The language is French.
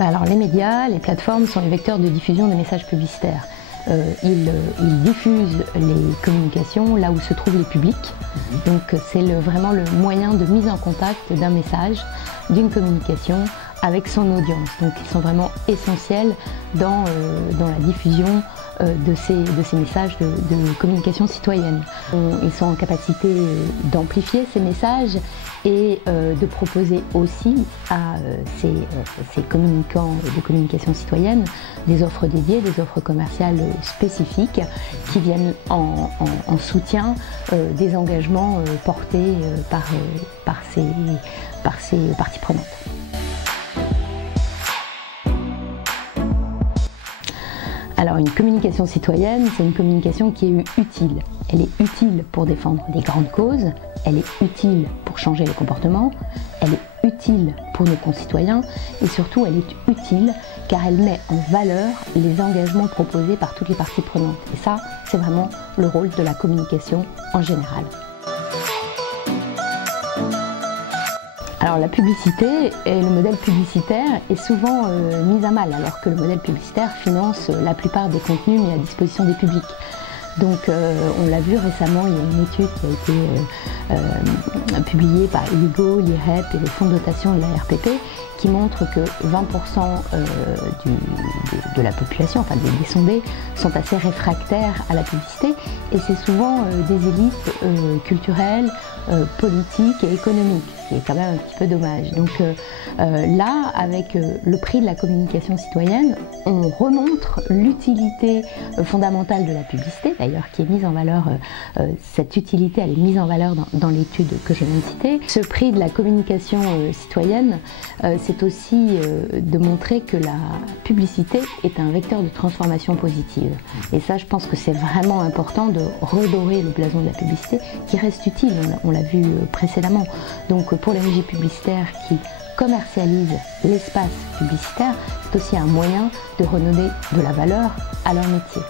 Alors les médias, les plateformes sont les vecteurs de diffusion des messages publicitaires. Ils diffusent les communications là où se trouvent les publics. Donc c'est vraiment le moyen de mise en contact d'un message, d'une communication avec son audience. Donc ils sont vraiment essentiels dans la diffusion de ces messages de communication citoyenne. Ils sont en capacité d'amplifier ces messages et de proposer aussi à ces communicants de communication citoyenne des offres dédiées, des offres commerciales spécifiques qui viennent en soutien des engagements portés par ces parties prenantes. Alors une communication citoyenne, c'est une communication qui est utile. Elle est utile pour défendre des grandes causes, elle est utile pour changer les comportements, elle est utile pour nos concitoyens et surtout elle est utile car elle met en valeur les engagements proposés par toutes les parties prenantes. Et ça, c'est vraiment le rôle de la communication en général. Alors la publicité et le modèle publicitaire est souvent mis à mal alors que le modèle publicitaire finance la plupart des contenus mis à disposition des publics. Donc on l'a vu récemment, il y a une étude qui a été publiée par Uligo, l'IREP et le fonds de dotation de la RPP qui montre que 20% de la population, enfin des sondés, sont assez réfractaires à la publicité et c'est souvent des élites culturelles, politiques et économiques, ce qui est quand même un petit peu dommage. Donc là, avec le prix de la communication citoyenne, on remontre l'utilité fondamentale de la publicité, d'ailleurs qui est mise en valeur, cette utilité elle est mise en valeur dans l'étude que je viens de citer. Ce prix de la communication citoyenne, c'est aussi de montrer que la publicité est un vecteur de transformation positive. Et ça, je pense que c'est vraiment important de redorer le blason de la publicité qui reste utile, on l'a vu précédemment. Donc pour les régies publicitaires qui commercialisent l'espace publicitaire, c'est aussi un moyen de redonner de la valeur à leur métier.